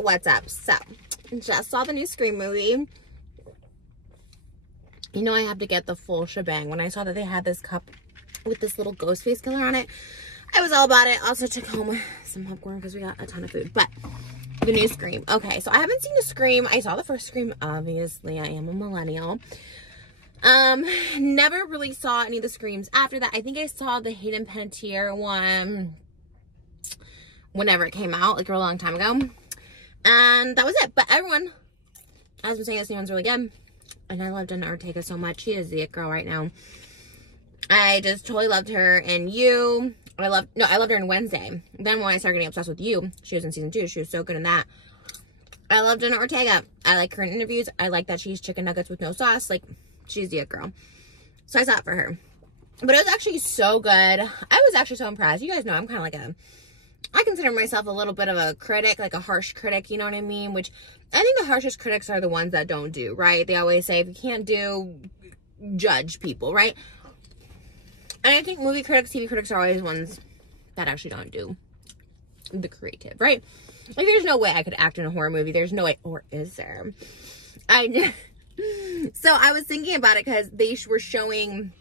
what's up? So, just saw the new Scream movie. You know I have to get the full shebang. When I saw that they had this cup with this little ghost face killer on it, I was all about it. Also took home some popcorn because we got a ton of food. But the new Scream. Okay, so I haven't seen the Scream. I saw the first Scream, obviously. I am a millennial. Never really saw any of the Screams after that. I think I saw the Hayden Panettiere one whenever it came out, like a long time ago. And that was it. But everyone has been saying this new one's really good. And I love Jenna Ortega so much. She is the it girl right now. I just totally loved her in You. I loved her in Wednesday. Then when I started getting obsessed with You, she was in season 2. She was so good in that. I love Jenna Ortega. I like her in interviews. I like that she's chicken nuggets with no sauce. Like, she's the it girl. So I saw it for her. But it was actually so good. I was actually so impressed. You guys know I'm kind of like I consider myself a little bit of a critic, like a harsh critic, you know what I mean? Which I think the harshest critics are the ones that don't do, right? They always say, if you can't do, judge people, right? And I think movie critics, TV critics are always ones that actually don't do the creative, right? Like, there's no way I could act in a horror movie. There's no way. Or is there? So I was thinking about it because they were showing,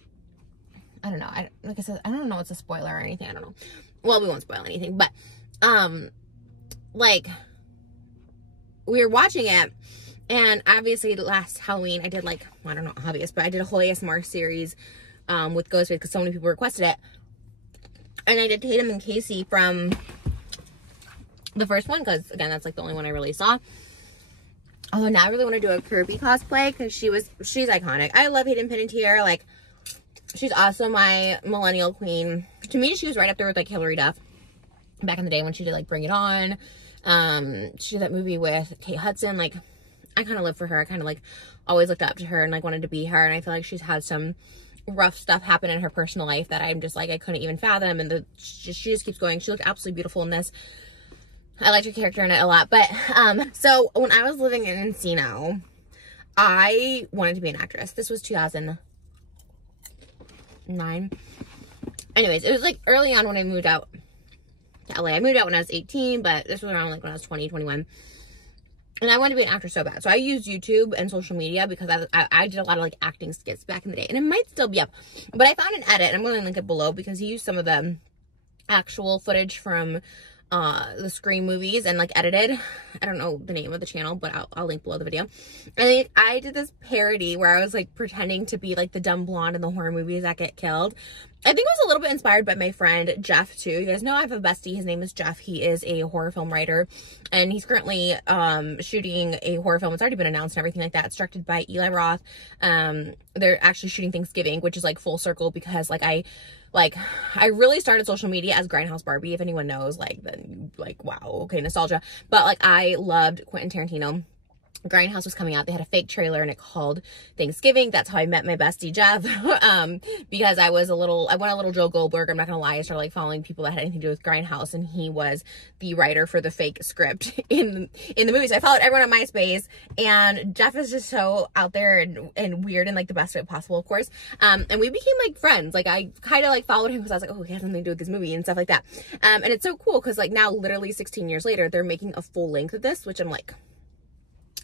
I don't know. Like I said, I don't know if it's a spoiler or anything. I don't know. Well, we won't spoil anything. But, like, we were watching it. And obviously, last Halloween, I did, like, I don't know, obvious, but I did a whole ASMR series with Ghostface because so many people requested it. And I did Tatum and Casey from the first one because, again, that's, like, the only one I really saw. Although now I really want to do a Kirby cosplay because she's iconic. I love Hayden Panettiere. Like, she's also my millennial queen. To me, she was right up there with, like, Hilary Duff back in the day when she did, like, Bring It On. She did that movie with Kate Hudson. Like, I kind of live for her. I kind of, like, always looked up to her and, like, wanted to be her. And I feel like she's had some rough stuff happen in her personal life that I'm just, like, I couldn't even fathom. And she just keeps going. She looked absolutely beautiful in this. I liked her character in it a lot. But, so when I was living in Encino, I wanted to be an actress. This was 2009. Anyways, it was, like, early on when I moved out to LA. I moved out when I was 18, but this was around, like, when I was 20, 21. And I wanted to be an actor so bad. So I used YouTube and social media because I did a lot of, like, acting skits back in the day. And it might still be up. But I found an edit, and I'm going to link it below because he used some of the actual footage from the Scream movies and, like, edited. I don't know the name of the channel, but I'll link below the video. And I did this parody where I was, like, pretending to be, like, the dumb blonde in the horror movies that get killed. I think it was a little bit inspired by my friend Jeff too. You guys know I have a bestie. His name is Jeff. He is a horror film writer, and he's currently shooting a horror film. It's already been announced and everything like that. It's directed by Eli Roth. They're actually shooting Thanksgiving, which is, like, full circle because, like, I really started social media as Grindhouse Barbie. If anyone knows, like, then, like, wow, okay, nostalgia. But, like, I loved Quentin Tarantino. Grindhouse was coming out. They had a fake trailer and it called Thanksgiving. That's how I met my bestie Jeff. Because I went a little Joe Goldberg. I'm not gonna lie. I started, like, following people that had anything to do with Grindhouse, and he was the writer for the fake script in the movie. So I followed everyone on MySpace, and Jeff is just so out there and weird in, like, the best way possible, of course. And we became, like, friends. Like, I kind of, like, followed him because I was like, oh, he has something to do with this movie and stuff like that. And it's so cool because, like, now literally 16 years later, they're making a full length of this, which I'm, like,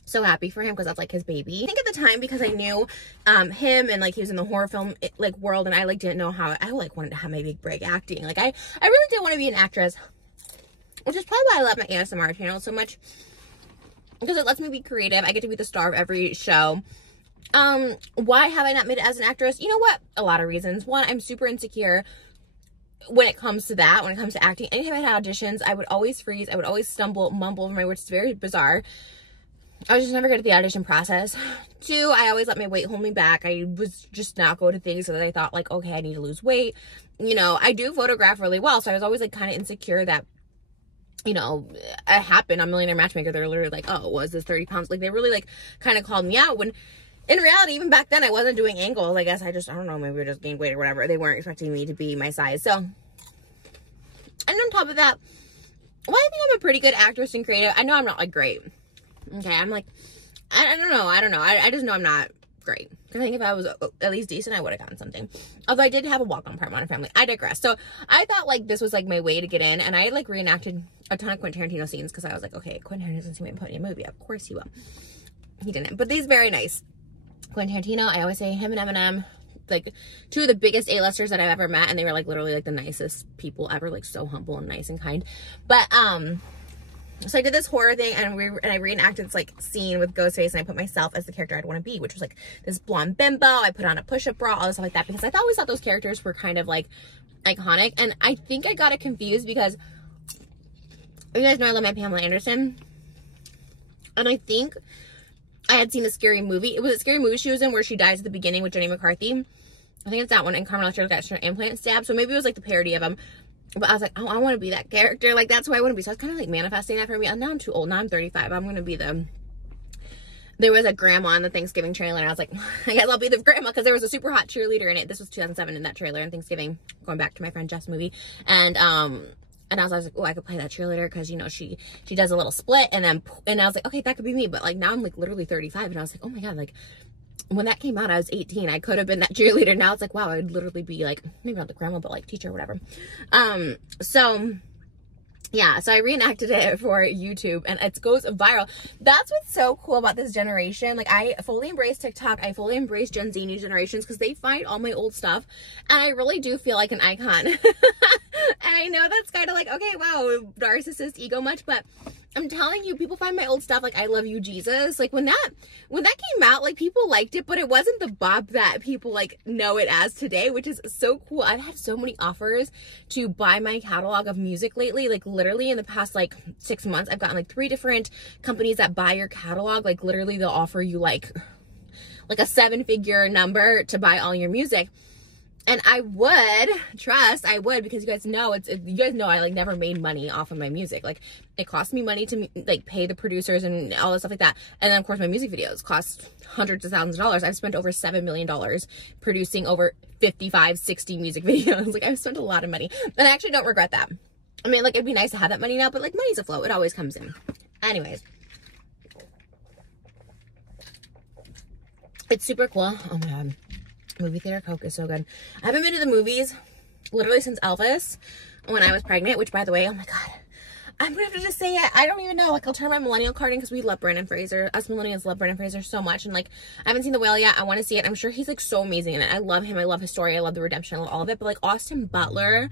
so happy for him because that's, like, his baby. I think at the time, because I knew him and, like, he was in the horror film, like, world, and I, like, didn't know how I, like, wanted to have my big break acting. Like, I really did want to be an actress, which is probably why I love my ASMR channel so much, because it lets me be creative. I get to be the star of every show. Why have I not made it as an actress? You know what? A lot of reasons. One, I'm super insecure when it comes to that, when it comes to acting. Anytime I had auditions, I would always freeze. I would always stumble, mumble over my words. It's very bizarre. I was just never good at the audition process. Two, I always let my weight hold me back. I was just not go to things so that I thought, like, okay, I need to lose weight. You know, I do photograph really well, so I was always, like, kind of insecure that, you know, it happened on Millionaire Matchmaker. They're literally like, oh, was this 30 pounds? Like, they really, like, kind of called me out when, in reality, even back then, I wasn't doing angles. I guess I don't know, maybe I just gained weight or whatever. They weren't expecting me to be my size. So, and on top of that, well, I think I'm a pretty good actress and creative. I know I'm not, like, great. Okay, I'm like, I don't know. I just know I'm not great. Because I think if I was at least decent, I would have gotten something. Although I did have a walk-on part Modern Family. I digress. So I thought like this was like my way to get in. And I like reenacted a ton of Quentin Tarantino scenes because I was like, okay, Quentin Tarantino doesn't see me put in a movie. Of course he will. He didn't. But these very nice. Quentin Tarantino, I always say him and Eminem, like 2 of the biggest A-listers that I've ever met. And they were like literally like the nicest people ever. Like so humble and nice and kind. But, so I did this horror thing and I reenacted this like scene with Ghostface and I put myself as the character I'd want to be, which was like this blonde bimbo. I put on a push-up bra, all this stuff like that because I always thought those characters were kind of like iconic. And I think I got it confused because you guys know I love my Pamela Anderson. And I think I had seen a Scary Movie. It was a Scary Movie she was in where she dies at the beginning with Jenny McCarthy. I think it's that one. And Carmen Electra got her implant stabbed. So maybe it was like the parody of him. But I was like, oh, I want to be that character. Like, that's who I want to be. So I was kind of like manifesting that for me. And now I'm too old. Now I'm 35. I'm going to be there was a grandma in the Thanksgiving trailer. And I was like, I guess I'll be the grandma because there was a super hot cheerleader in it. This was 2007 in that trailer in Thanksgiving. Going back to my friend Jeff's movie. And I was like, oh, I could play that cheerleader because, you know, she does a little split. And I was like, okay, that could be me. But like now I'm like literally 35. And I was like, oh my God, like when that came out, I was 18. I could have been that cheerleader. Now it's like, wow, I'd literally be like, maybe not the grandma, but like teacher or whatever. So yeah, so I reenacted it for YouTube and it goes viral. That's what's so cool about this generation. Like I fully embrace TikTok. I fully embrace Gen Z new generations because they find all my old stuff and I really do feel like an icon. And I know that's kind of like, okay, wow, narcissist ego much, but I'm telling you, people find my old stuff like I Love You, Jesus. Like when that came out, like people liked it, but it wasn't the bop that people like know it as today, which is so cool. I've had so many offers to buy my catalog of music lately. Like literally in the past like 6 months, I've gotten like 3 different companies that buy your catalog. Like literally they'll offer you like a 7-figure number to buy all your music. And I would, because you guys know I like never made money off of my music. Like it cost me money to like pay the producers and all this stuff like that. And then of course my music videos cost hundreds of thousands of dollars. I've spent over $7 million producing over 55, 60 music videos. Like I've spent a lot of money and I actually don't regret that. I mean, like it'd be nice to have that money now, but like money's afloat. It always comes in. Anyways. It's super cool. Oh my God. Movie theater Coke is so good. I haven't been to the movies literally since Elvis when I was pregnant, which by the way, oh my God, I'm gonna have to just say it. I don't even know. Like I'll turn my millennial card in because we love Brendan Fraser. Us millennials love Brendan Fraser so much. And like, I haven't seen The Whale yet. I want to see it. I'm sure he's like so amazing in it. I love him. I love his story. I love the redemption. I love all of it. But like Austin Butler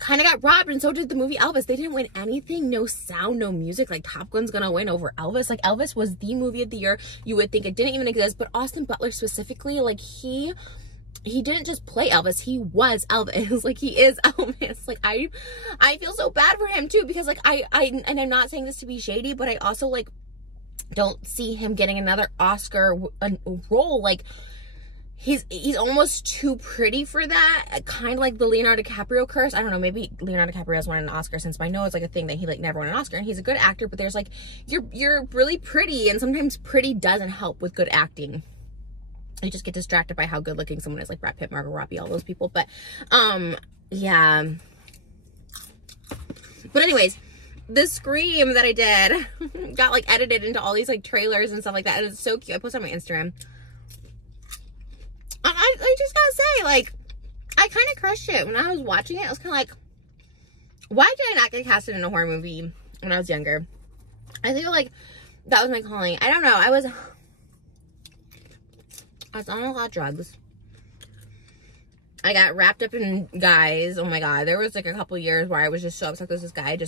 kind of got robbed and so did the movie Elvis. They didn't win anything. No sound, no music. Like Top Gun's gonna win over Elvis. Like Elvis was the movie of the year. You would think it didn't even exist, but Austin Butler specifically, like he didn't just play Elvis, he was Elvis. Like he is Elvis. Like I feel so bad for him too because like I and I'm not saying this to be shady, but I also like don't see him getting another Oscar role. Like he's almost too pretty for that. Kind of like the Leonardo DiCaprio curse. I don't know, maybe Leonardo DiCaprio has won an Oscar since, but I know it's like a thing that he like never won an Oscar, and he's a good actor, but there's like you're really pretty, and sometimes pretty doesn't help with good acting. You just get distracted by how good looking someone is, like Brad Pitt, Margot Robbie, all those people. But yeah, but anyways, the Scream that I did got like edited into all these like trailers and stuff like that, and it's so cute. I posted on my Instagram. I just gotta say, like, I kind of crushed it. When I was watching it, I was kind of like, why did I not get casted in a horror movie when I was younger? I feel like that was my calling. I don't know. I was on a lot of drugs. I got wrapped up in guys. Oh my God. There was like a couple years where I was just so upset with this guy.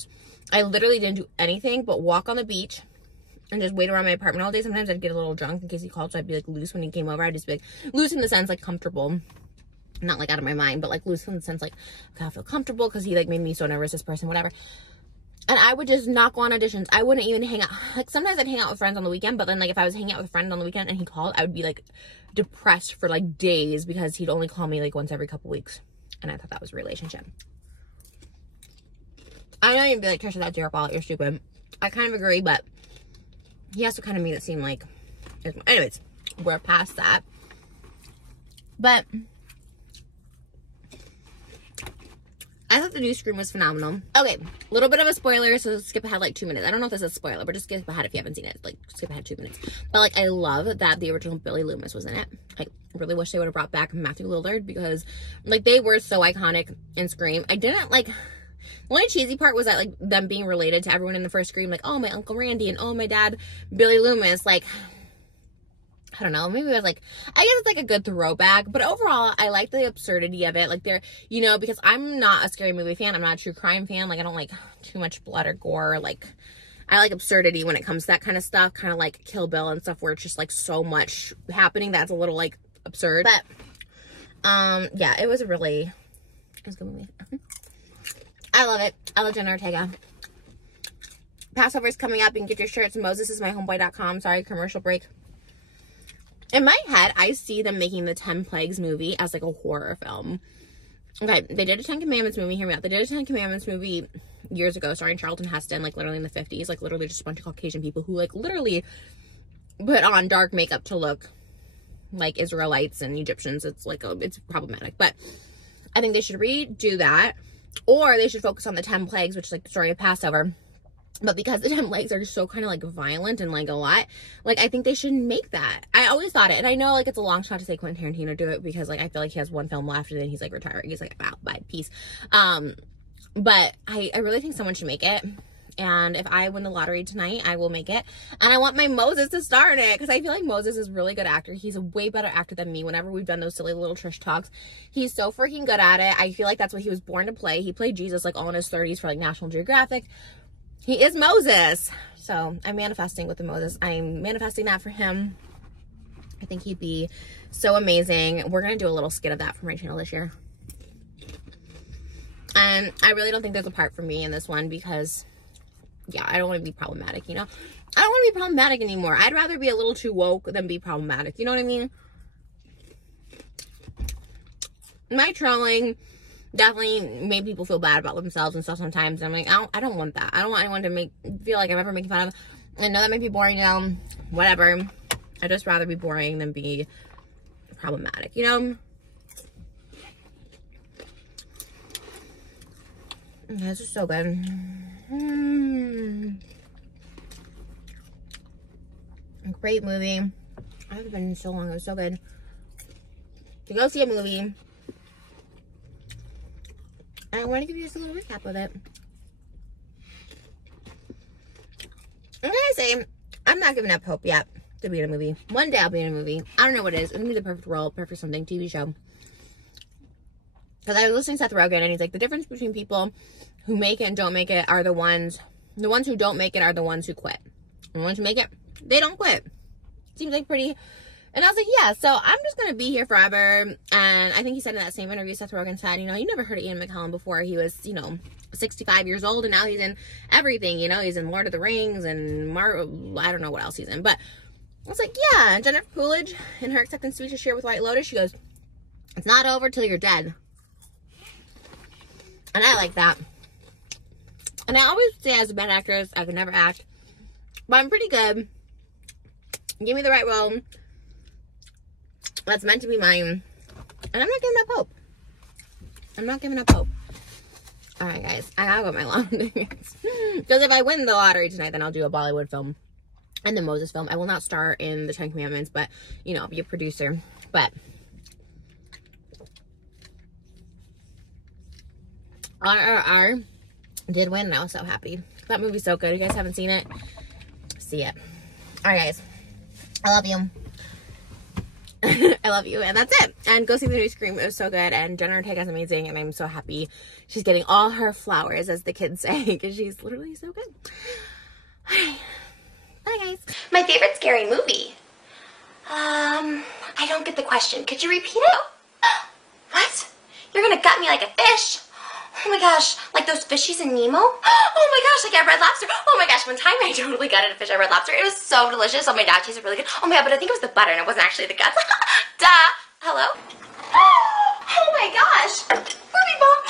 I literally didn't do anything but walk on the beach and just wait around my apartment all day. Sometimes I'd get a little drunk in case he called, so I'd be like loose when he came over. I'd just be like loose in the sense like comfortable, not like out of my mind, but like loose in the sense like I feel comfortable because he like made me so nervous, this person, whatever. And I would just knock on auditions. I wouldn't even hang out. Like sometimes I'd hang out with friends on the weekend, but then like if I was hanging out with a friend on the weekend and he called, I would be like depressed for like days because he'd only call me like once every couple weeks, and I thought that was a relationship. I know you'd be like, Trisha, that's your fault. You're stupid. I kind of agree, but he also kind of made it seem like, anyways, we're past that. But I thought the new Scream was phenomenal. Okay, a little bit of a spoiler, so skip ahead like 2 minutes. I don't know if this is a spoiler, but just skip ahead if you haven't seen it. Like, skip ahead 2 minutes. But, like, I love that the original Billy Loomis was in it. I really wish they would have brought back Matthew Lillard because, like, they were so iconic in Scream. I didn't, like... The only cheesy part was that, like, them being related to everyone in the first Scream. Like, oh, my Uncle Randy and, oh, my dad, Billy Loomis. Like... I don't know, maybe it was like, I guess it's like a good throwback, but overall, I like the absurdity of it. Like, they're, you know, because I'm not a scary movie fan, I'm not a true crime fan, like, I don't like too much blood or gore, like, I like absurdity when it comes to that kind of stuff, kind of like Kill Bill and stuff, where it's just, like, so much happening that's a little, like, absurd, but, yeah, it was a good movie. I love it. I love Jenna Ortega. Passover's coming up, you can get your shirts, mosesismyhomeboy.com, sorry, commercial break. In my head, I see them making the 10 Plagues movie as, like, a horror film. Okay, they did a 10 Commandments movie. Hear me out. They did a 10 Commandments movie years ago starring Charlton Heston, like, literally in the 50s. Like, literally just a bunch of Caucasian people who, like, literally put on dark makeup to look like Israelites and Egyptians. It's, like, it's problematic. But I think they should redo that. Or they should focus on the 10 Plagues, which is, like, the story of Passover. But because the 10 Plagues are just so kind of, like, violent and, like, a lot, like, I think they should make that. I always thought it. And I know, like, it's a long shot to say Quentin Tarantino do it because, like, I feel like he has one film left and then he's, like, retiring. He's, like, out, bye, peace. But I really think someone should make it. And if I win the lottery tonight, I will make it. And I want my Moses to star in it because I feel like Moses is a really good actor. He's a way better actor than me. Whenever we've done those silly little Trish talks, he's so freaking good at it. I feel like that's what he was born to play. He played Jesus, like, all in his 30s for, like, National Geographic. He is Moses. So I'm manifesting with the Moses. I'm manifesting that for him. I think he'd be so amazing. We're going to do a little skit of that for my channel this year. And I really don't think there's a part for me in this one because, yeah, I don't want to be problematic, you know? I don't want to be problematic anymore. I'd rather be a little too woke than be problematic. You know what I mean? My trolling definitely made people feel bad about themselves and stuff sometimes. I'm like, I don't want that. I don't want anyone to feel like I'm ever making fun of. I know that might be boring, you know, whatever. I'd just rather be boring than be problematic, you know? This is so good. Great movie. I haven't been in so long. It was so good to go see a movie. I want to give you just a little recap of it. I'm gonna say, I'm not giving up hope yet to be in a movie. One day I'll be in a movie. I don't know what it is. It's gonna be the perfect role, perfect something, TV show. Because I was listening to Seth Rogen and he's like, the difference between people who make it and don't make it are the ones who don't make it are the ones who quit. And the ones who make it, they don't quit. Seems like pretty. And I was like, yeah, so I'm just going to be here forever. And I think he said in that same interview, Seth Rogen said, you know, you never heard of Ian McKellen before. He was, you know, 65 years old and now he's in everything, you know, he's in Lord of the Rings and I don't know what else he's in. But I was like, yeah. And Jennifer Coolidge in her acceptance speech this year with White Lotus, she goes, it's not over till you're dead. And I like that. And I always say as a bad actress, I could never act. But I'm pretty good. Give me the right role that's meant to be mine. And I'm not giving up hope. I'm not giving up hope. Alright, guys. I gotta go my long things. Because if I win the lottery tonight, then I'll do a Bollywood film. And the Moses film. I will not star in the 10 Commandments, but, you know, I'll be a producer. But RRR did win, and I was so happy. That movie's so good. If you guys haven't seen it, see it. Alright, guys. I love you. I love you, and that's it. And go see the new Scream. It was so good, and Jenna Ortega is amazing, and I'm so happy she's getting all her flowers, as the kids say, because she's literally so good. Alright. Bye, guys. My favorite scary movie? I don't get the question. Could you repeat it? What? You're gonna gut me like a fish? Oh my gosh, like those fishies in Nemo? Oh my gosh, like at Red Lobster. Oh my gosh, one time I totally gutted a fish at Red Lobster. It was so delicious. Oh my god, it tasted really good. Oh my god, but I think it was the butter and it wasn't actually the guts. Duh. Hello? Oh my gosh. Barbie Bomb.